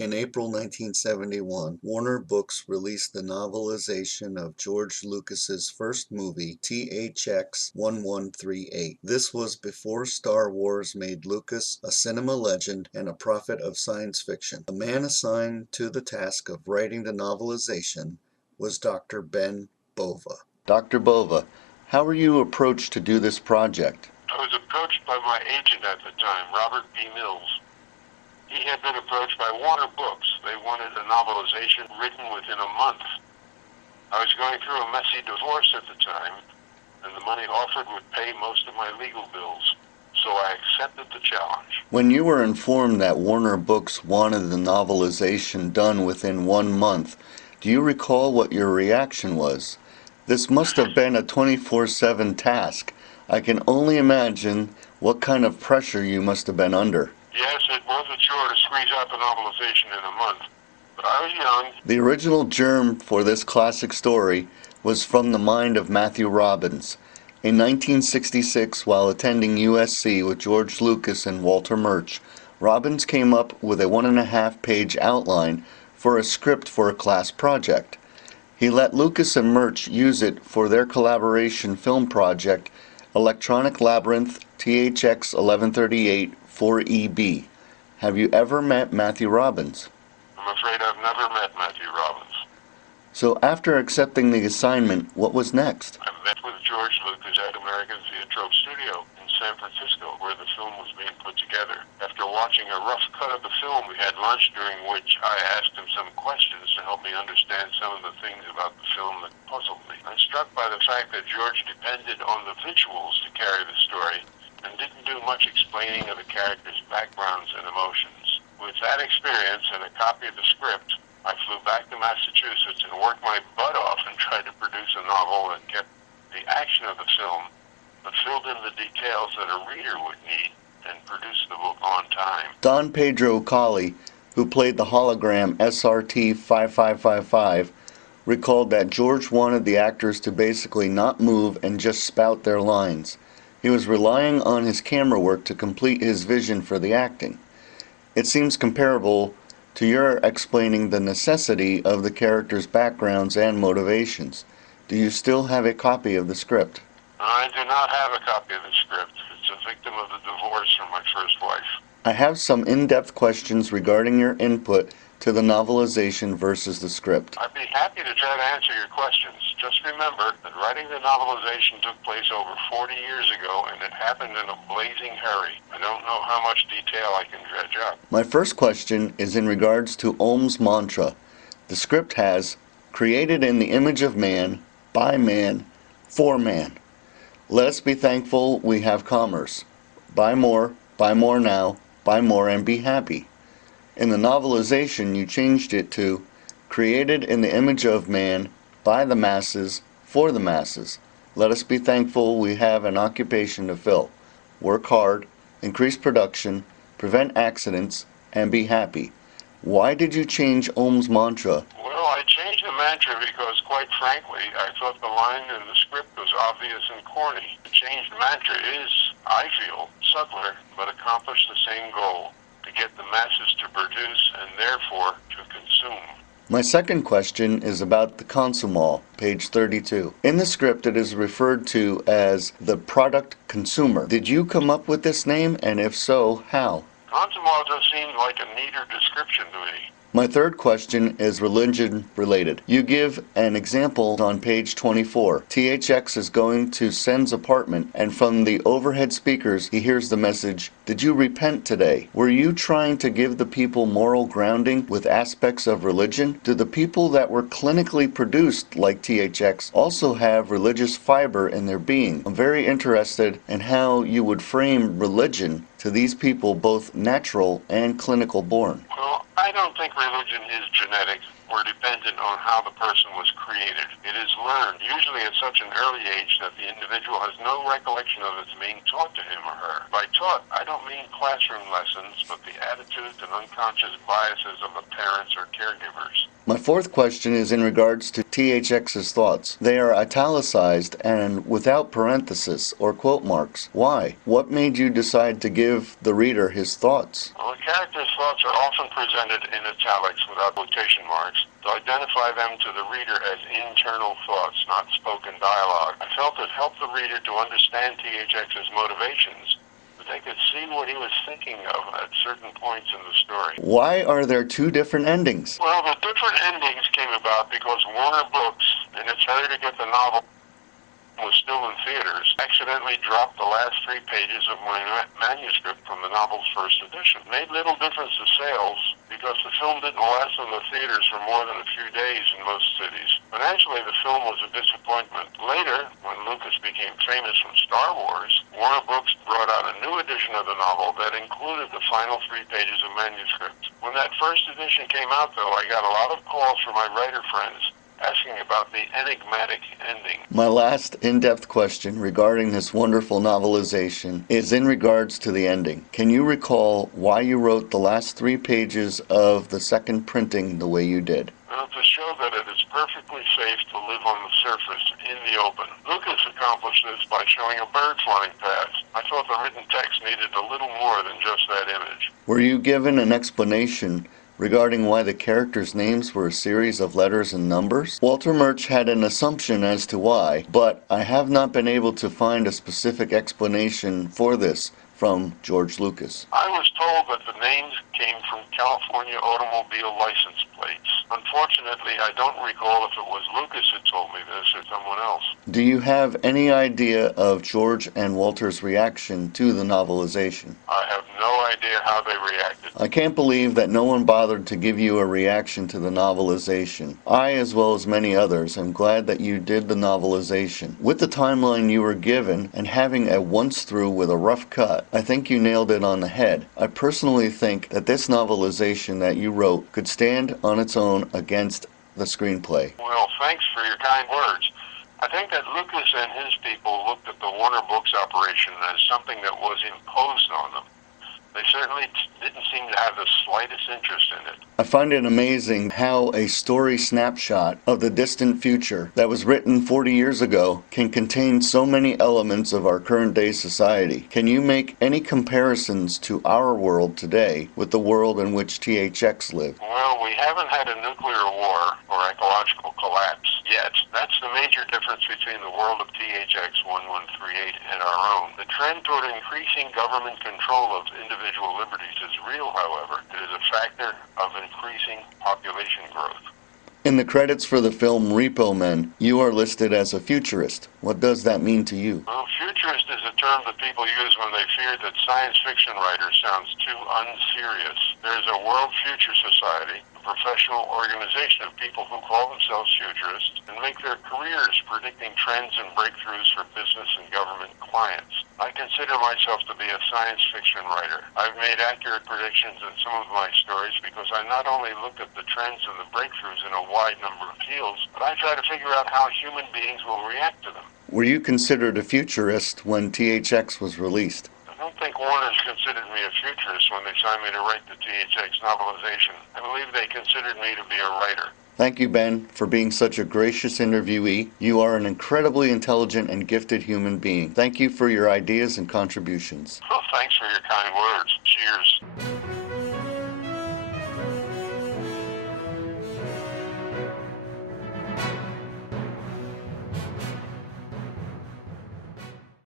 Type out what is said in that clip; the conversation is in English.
In April 1971, Warner Books released the novelization of George Lucas's first movie, THX 1138. This was before Star Wars made Lucas a cinema legend and a prophet of science fiction. The man assigned to the task of writing the novelization was Dr. Ben Bova. Dr. Bova, how were you approached to do this project? I was approached by my agent at the time, Robert B. Mills. He had been approached by Warner Books. They wanted a novelization written within a month. I was going through a messy divorce at the time, and the money offered would pay most of my legal bills, so I accepted the challenge. When you were informed that Warner Books wanted the novelization done within 1 month, do you recall what your reaction was? This must have been a 24/7 task. I can only imagine what kind of pressure you must have been under. Yes, it was a chore to squeeze out the novelization in a month, but I was young. The original germ for this classic story was from the mind of Matthew Robbins. In 1966, while attending USC with George Lucas and Walter Murch, Robbins came up with a 1.5-page outline for a script for a class project. He let Lucas and Murch use it for their collaboration film project, Electronic Labyrinth THX 1138 4EB. Have you ever met Matthew Robbins? I'm afraid I've never met Matthew Robbins. So after accepting the assignment, what was next? I met with George Lucas at American Theatrope Studio in San Francisco, where the film was being put together. After watching a rough cut of the film, we had lunch, during which I asked him some questions to help me understand some of the things about the film that puzzled me. I'm struck by the fact that George depended on the visuals to carry the story and didn't do much explaining of the characters' backgrounds and emotions. With that experience and a copy of the script, I flew back to Massachusetts and worked my butt off and tried to produce a novel that kept the action of the film, but filled in the details that a reader would need and produced the book on time. Don Pedro Colley, who played the hologram SRT 5555, recalled that George wanted the actors to basically not move and just spout their lines. He was relying on his camera work to complete his vision for the acting. It seems comparable to your explaining the necessity of the characters' backgrounds and motivations. Do you still have a copy of the script? I do not have a copy of the script. It's a victim of the divorce from my first wife. I have some in-depth questions regarding your input to the novelization versus the script. I'd be happy to try to answer your questions. Just remember that writing the novelization took place over 40 years ago, and it happened in a blazing hurry. I don't know how much detail I can dredge up. My first question is in regards to Ohm's mantra. The script has, created in the image of man, by man, for man. Let us be thankful we have commerce. Buy more now, buy more and be happy. In the novelization, you changed it to, created in the image of man, by the masses, for the masses. Let us be thankful we have an occupation to fill. Work hard, increase production, prevent accidents, and be happy. Why did you change Ohm's mantra? Well, I changed the mantra because, quite frankly, I thought the line in the script was obvious and corny. The changed mantra is, I feel, subtler, but accomplished the same goal: to get the masses to produce and therefore to consume. My second question is about the consumall, page 32. In the script, it is referred to as the product consumer. Did you come up with this name, and if so, how? Consumal just seemed like a neater description to me. My third question is religion related. You give an example on page 24. THX is going to Sen's apartment, and from the overhead speakers he hears the message, "Did you repent today?" Were you trying to give the people moral grounding with aspects of religion? Do the people that were clinically produced like THX also have religious fiber in their being? I'm very interested in how you would frame religion to these people, both natural and clinical born. Well, I don't think religion is genetic or dependent on how the person was created. It is learned, usually at such an early age that the individual has no recollection of it being taught to him or her. By taught, I don't mean classroom lessons, but the attitudes and unconscious biases of the parents or caregivers. My fourth question is in regards to THX's thoughts. They are italicized and without parenthesis or quote marks. Why? What made you decide to give the reader his thoughts? Well, the characters' thoughts are often presented in italics without quotation marks to identify them to the reader as internal thoughts, not spoken dialogue. I felt it helped the reader to understand THX's motivations, but they could see what he was thinking of at certain points in the story. Why are there two different endings? Well, the different endings came about because Warner Books, in its hurry to get the novel was still in theaters, accidentally dropped the last 3 pages of my manuscript from the novel's first edition. It made little difference to sales because the film didn't last in the theaters for more than a few days in most cities. Financially, the film was a disappointment. Later, when Lucas became famous from Star Wars, Warner Books brought out a new edition of the novel that included the final 3 pages of manuscript. When that first edition came out, though, I got a lot of calls from my writer friends asking about the enigmatic ending. My last in-depth question regarding this wonderful novelization is in regards to the ending. Can you recall why you wrote the last 3 pages of the second printing the way you did? Well, to show that it is perfectly safe to live on the surface in the open. Lucas accomplished this by showing a bird flying past. I thought the written text needed a little more than just that image. Were you given an explanation regarding why the characters' names were a series of letters and numbers? Walter Murch had an assumption as to why, but I have not been able to find a specific explanation for this from George Lucas. I was told that the names came from California automobile license plates. Unfortunately, I don't recall if it was Lucas who told me this or someone else. Do you have any idea of George and Walter's reaction to the novelization? I have no idea how they reacted. I can't believe that no one bothered to give you a reaction to the novelization. I, as well as many others, am glad that you did the novelization. With the timeline you were given and having a once through with a rough cut, I think you nailed it on the head. I personally think that this novelization that you wrote could stand on its own against the screenplay. Well, thanks for your kind words. I think that Lucas and his people looked at the Warner Books operation as something that was imposed on them. They certainly didn't seem to have the slightest interest in it. I find it amazing how a story snapshot of the distant future that was written 40 years ago can contain so many elements of our current day society. Can you make any comparisons to our world today with the world in which THX lived? Well, we haven't had a nuclear war or ecological collapse yet. That's the major difference between the world of THX 1138 and our own. The trend toward increasing government control of individual liberties is real, however. It is a factor of increasing population growth. In the credits for the film Repo Men, you are listed as a futurist. What does that mean to you? Well, futurist is a term that people use when they fear that science fiction writers sounds too unserious. There is a World Future Society, a professional organization of people who call themselves futurists and make their careers predicting trends and breakthroughs for business and government clients. I consider myself to be a science fiction writer. I've made accurate predictions in some of my stories because I not only look at the trends and the breakthroughs in a wide number of fields, but I try to figure out how human beings will react to them. Were you considered a futurist when THX was released? I don't think Warner's considered me a futurist when they signed me to write the THX novelization. I believe they considered me to be a writer. Thank you, Ben, for being such a gracious interviewee. You are an incredibly intelligent and gifted human being. Thank you for your ideas and contributions. Well, thanks for your kind words. Cheers.